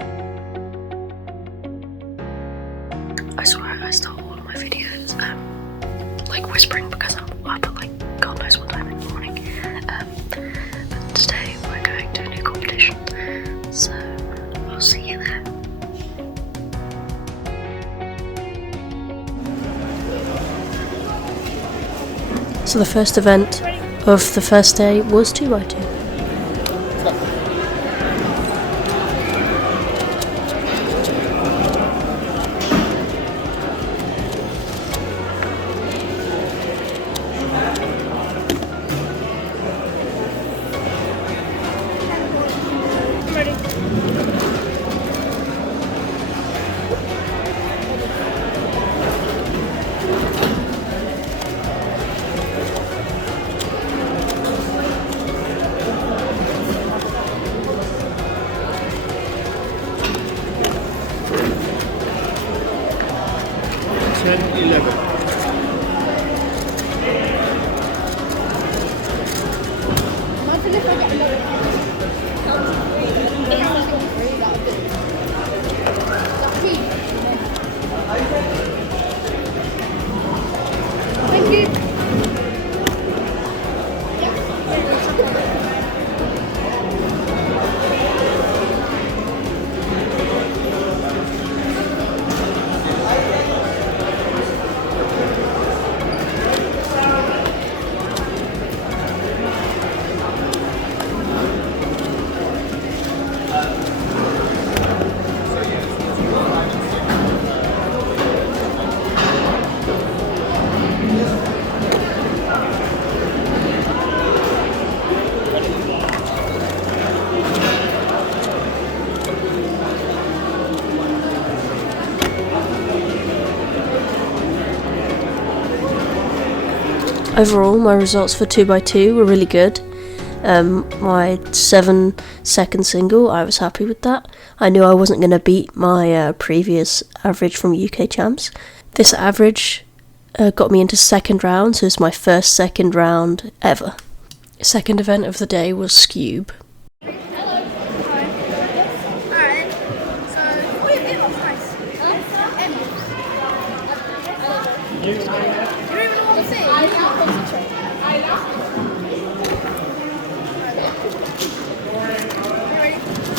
I swear I start all of my videos like whispering because I'm up at like God knows what time in the morning. But today we're going to a new competition, so I'll see you there. So the first event of the first day was 2x2. Overall, my results for 2x2 were really good. My 7-second single, I was happy with that. I knew I wasn't going to beat my previous average from UK Champs. This average got me into second round, so it's my first second round ever. Second event of the day was Skewb.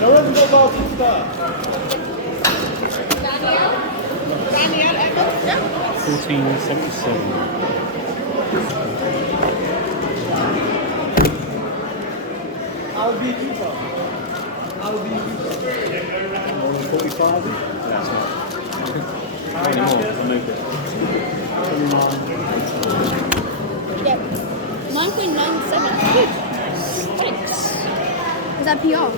No one's got ball to start. Daniel, 1477. I'll be keeper. I'll be keeper. 45? That's not. I'll move it. 9.97. Good. Thanks. Is that PR?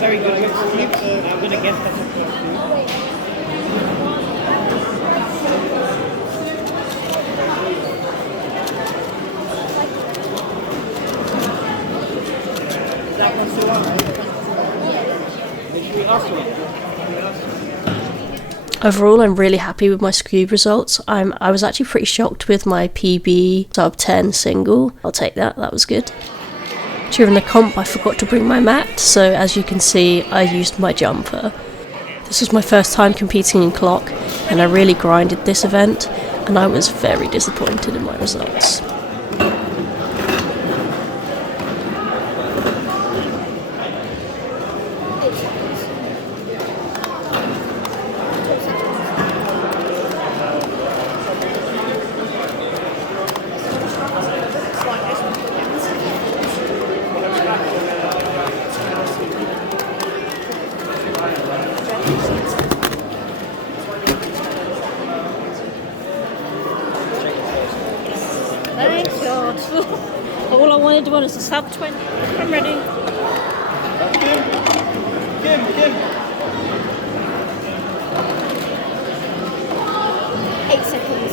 Very good. I'm going to guess that. That one's the one. Should we ask one? Overall, I'm really happy with my Skewb results. I was actually pretty shocked with my PB sub 10 single. I'll take that, that was good. During the comp, I forgot to bring my mat, so as you can see, I used my jumper. This was my first time competing in clock, and I really grinded this event, and I was very disappointed in my results. god. All I wanted was a sub 20. I'm ready. Kim. 8 seconds.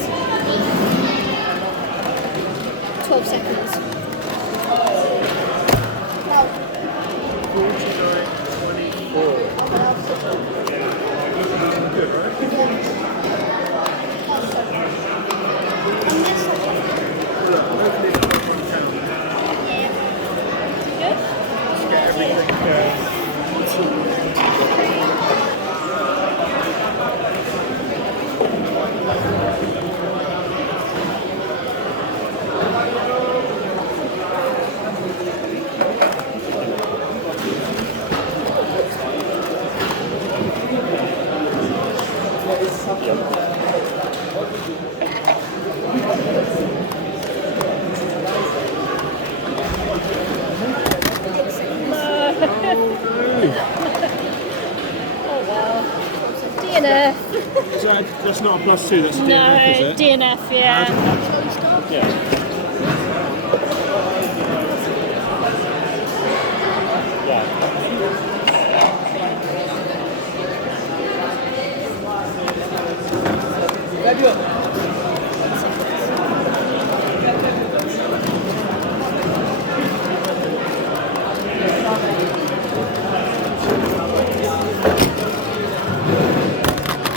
12 seconds. DNF. So that's not a +2, that's a DNF, is No, it? DNF, yeah. Yeah.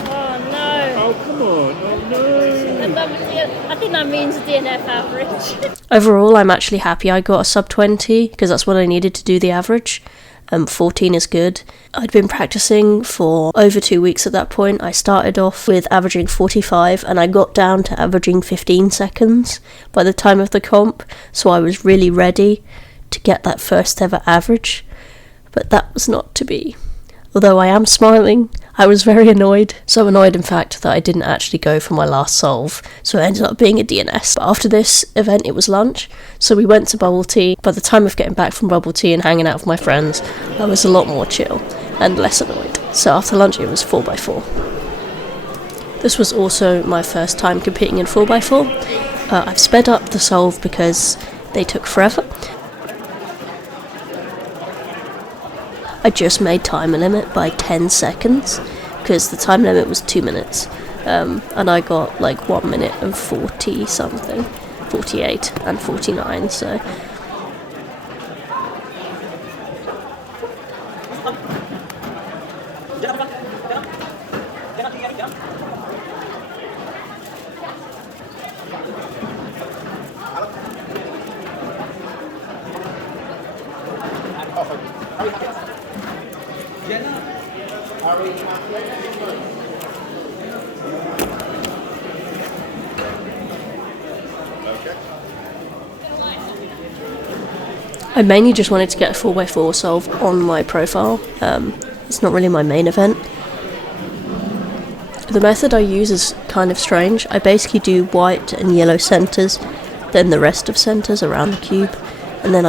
Oh no. Oh, come on. Oh, no. I think that means DNF average. Overall, I'm actually happy I got a sub 20 because that's what I needed to do the average. 14 is good. I'd been practicing for over 2 weeks at that point. I started off with averaging 45 and I got down to averaging 15 seconds by the time of the comp, so I was really ready to get that first ever average, but that was not to be. Although I am smiling, I was very annoyed. So annoyed, in fact, that I didn't actually go for my last solve, so it ended up being a DNS. But after this event, it was lunch, so we went to bubble tea. By the time of getting back from bubble tea and hanging out with my friends, I was a lot more chill and less annoyed. So after lunch, it was 4x4. This was also my first time competing in 4x4. I've sped up the solve because they took forever. I just made time limit by 10 seconds because the time limit was 2 minutes, and I got like 1 minute and 40 something, 48 and 49, so. I mainly just wanted to get a 4x4 solve on my profile. It's not really my main event. The method I use is kind of strange. I basically do white and yellow centres, then the rest of centres around the cube, and then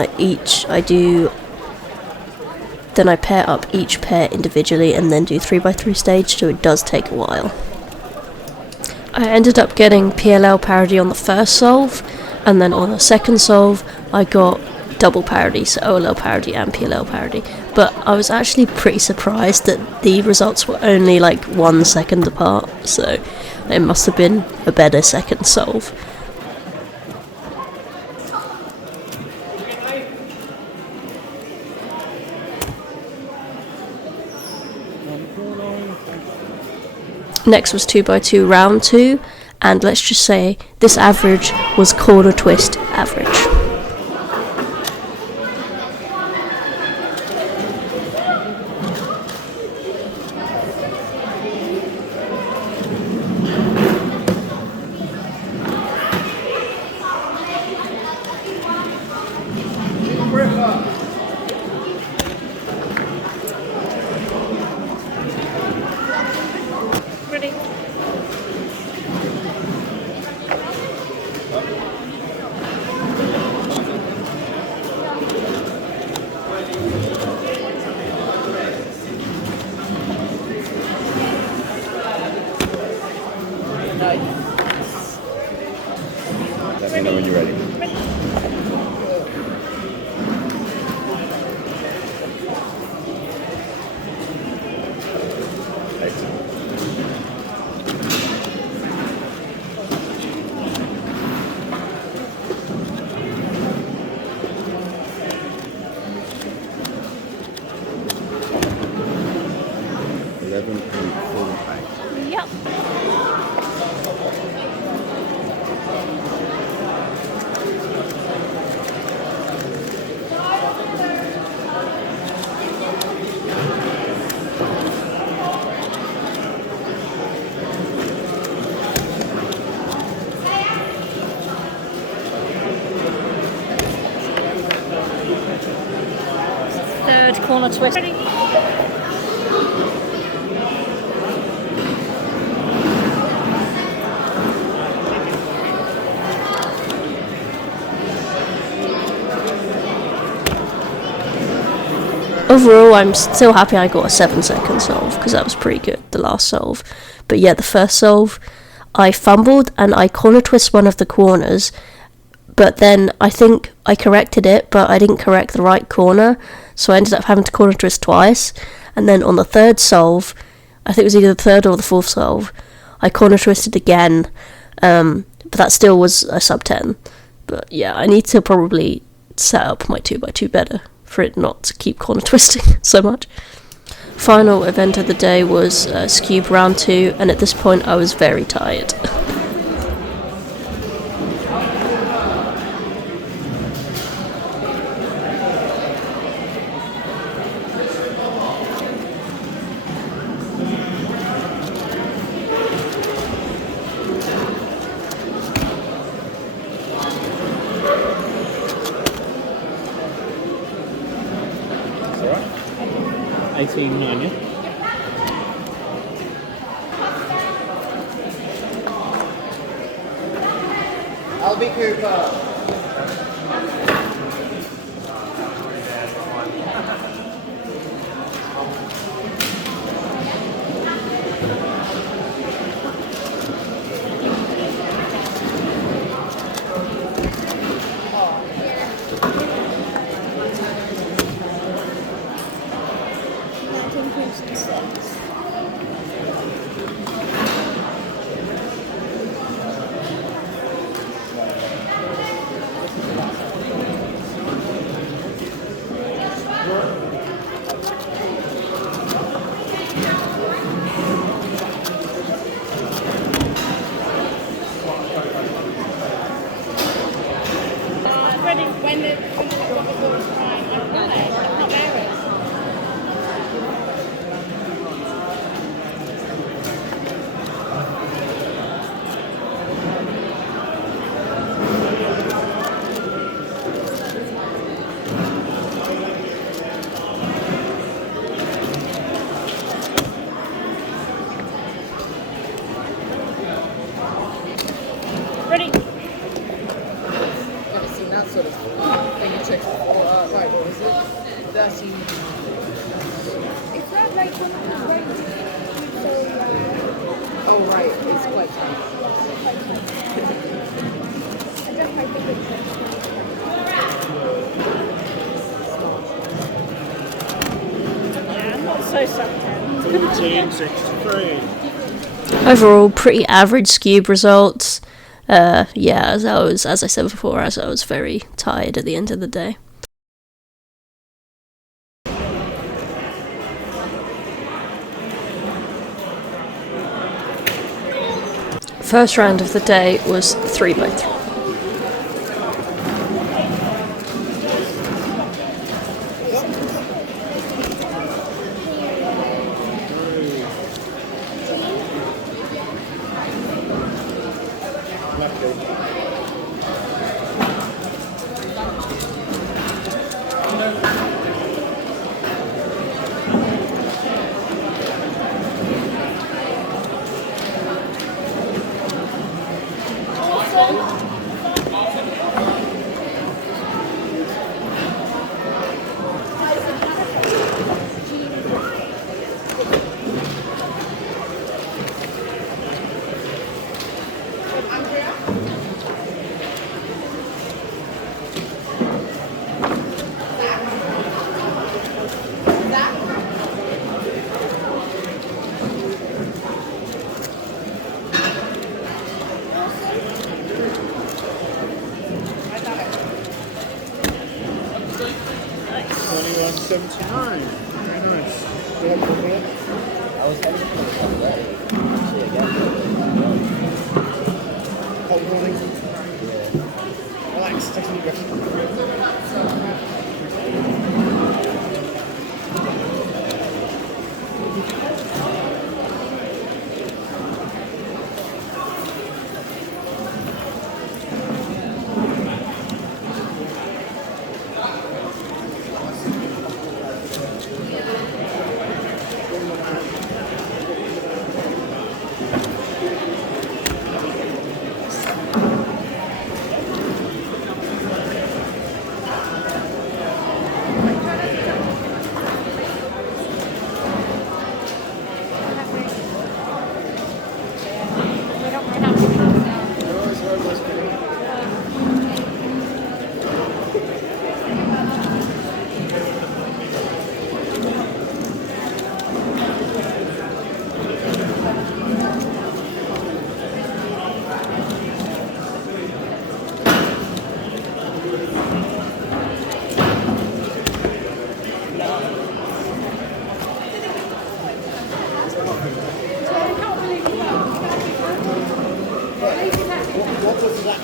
I pair up each pair individually and then do 3x3 stage, so it does take a while. I ended up getting PLL parity on the first solve, and then on the second solve I got double parity, so OLL parity and PLL parity, but I was actually pretty surprised that the results were only like 1 second apart, so it must have been a better second solve. Next was 2x2 round 2, and let's just say this average was corner twist average. Ready? Let me know when you're ready. corner twist. Overall, I'm still happy I got a 7-second solve, because that was pretty good, the last solve. But yeah, the first solve, I fumbled and I corner twist one of the corners, but then I think I corrected it, but I didn't correct the right corner, so I ended up having to corner twist twice. And then on the third solve, I think it was either the third or the fourth solve, I corner twisted again, but that still was a sub 10. But yeah, I need to probably set up my 2x2 better for it not to keep corner twisting so much. Final event of the day was Skewb round 2, and at this point I was very tired. That's alright. 18.9, yeah? Albie Cooper. When the ball is crying, I'm not there. Ready? Never seen that sort of thing in checks before. Right, what was it? 13. Is that like one of the ranges? Oh, right, it's quite tight. I just like the picture. Yeah, I'm not so sub 10. 14.63. Overall, pretty average Skewb results. Yeah, as I said before, I was very tired at the end of the day. First round of the day was 3x3. $21.79. Very nice. I was heading for the Sunday. Actually, again. Cold morning. Yeah. Relax, take some breath.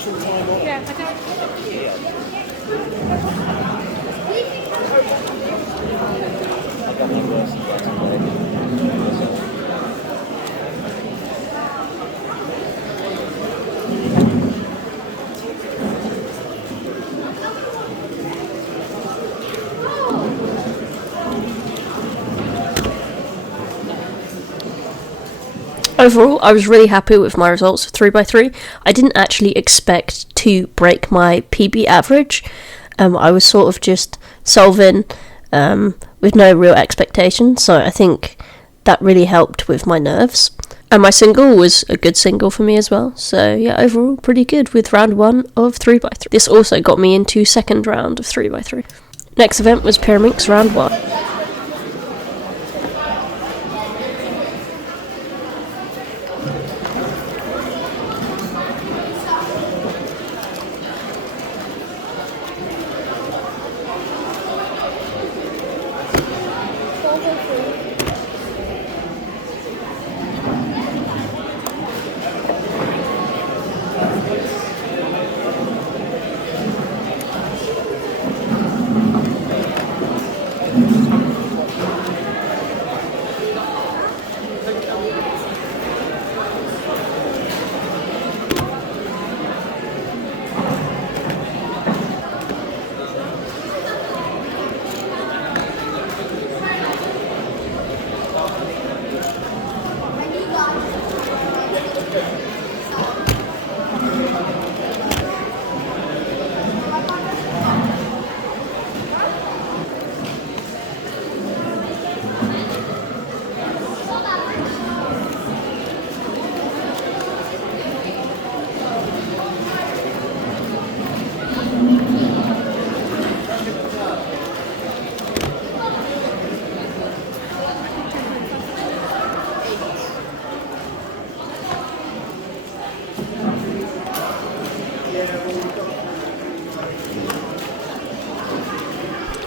full time off. Yeah, I don't. I've got my worst today. Overall, I was really happy with my results for 3x3. I didn't actually expect to break my PB average. I was sort of just solving with no real expectation, so I think that really helped with my nerves. And my single was a good single for me as well, so yeah, overall pretty good with round 1 of 3x3. This also got me into second round of 3x3. Next event was Pyraminx round 1.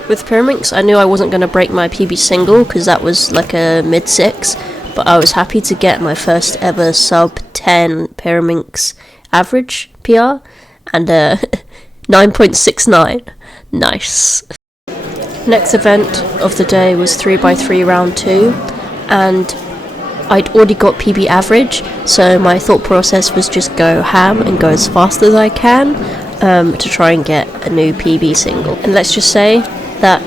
With Pyraminx, I knew I wasn't going to break my PB single because that was like a mid-6, but I was happy to get my first ever sub-10 Pyraminx average PR, and 9.69. Nice. Next event of the day was 3x3 round 2, and I'd already got PB average, so my thought process was just go ham and go as fast as I can to try and get a new PB single. And let's just say that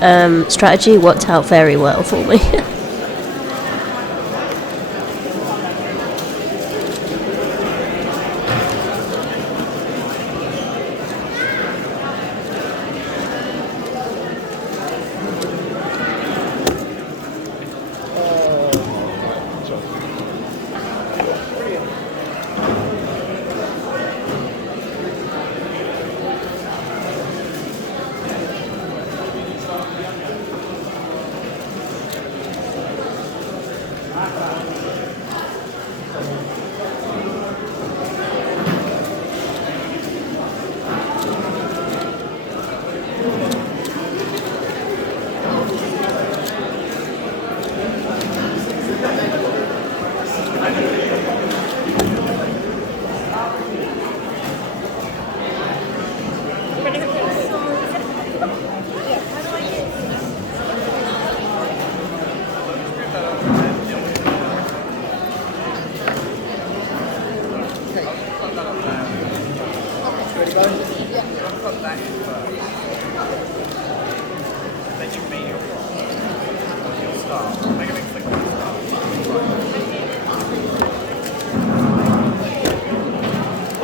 strategy worked out very well for me.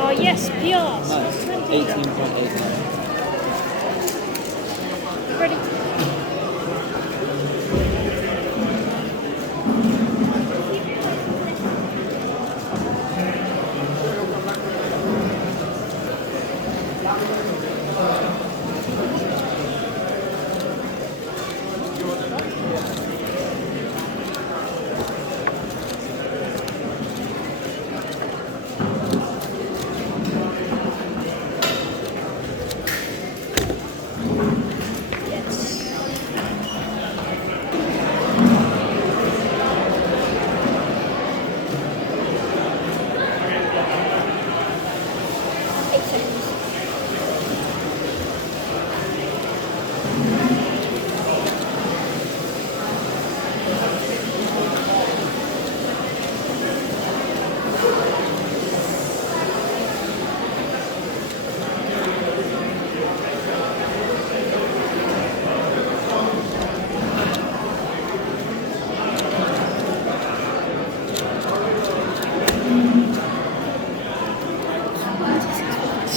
Oh yes, PR. Nice. 18.89. Ready.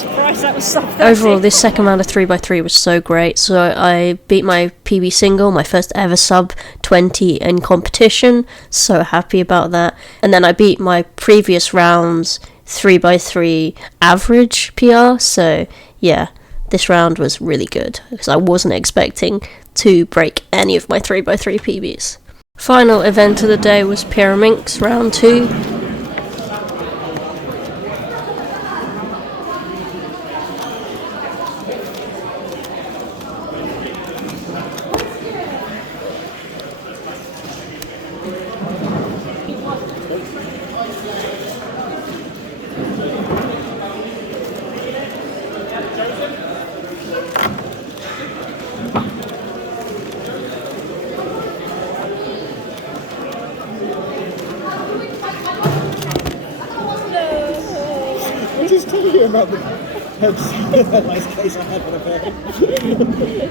surprised that was sub 30. Overall, this second round of 3x3 was so great. So I beat my PB single, my first ever sub 20 in competition. So happy about that. And then I beat my previous round's 3x3 average PR. So yeah, this round was really good because I wasn't expecting to break any of my 3x3 PBs. Final event of the day was Pyraminx round 2. I'm just telling you about the nice case I had when I played.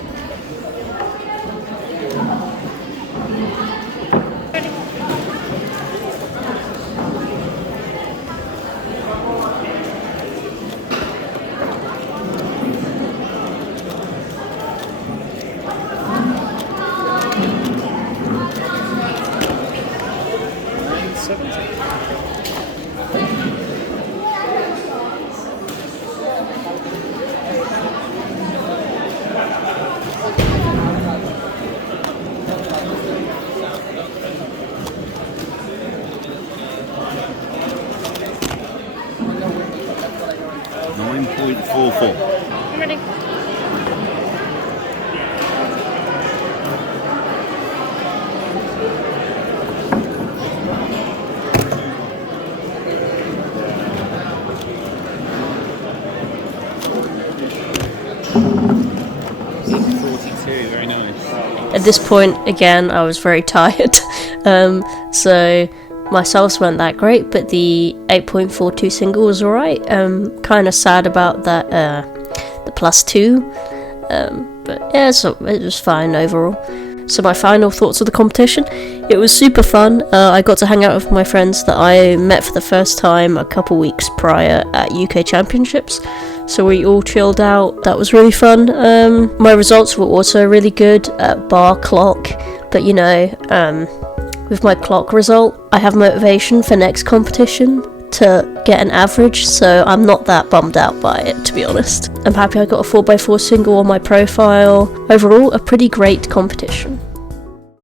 I'm ready. Very nice. At this point, again, I was very tired. So my salsa weren't that great, but the 8.42 single was alright. Kind of sad about that, the +2. But yeah, so it was fine overall. So my final thoughts of the competition: it was super fun. I got to hang out with my friends that I met for the first time a couple weeks prior at UK Championships. So we all chilled out. That was really fun. My results were also really good, bar clock. But you know, with my clock result, I have motivation for next competition to get an average, so I'm not that bummed out by it, to be honest. I'm happy I got a 4x4 single on my profile. Overall, a pretty great competition.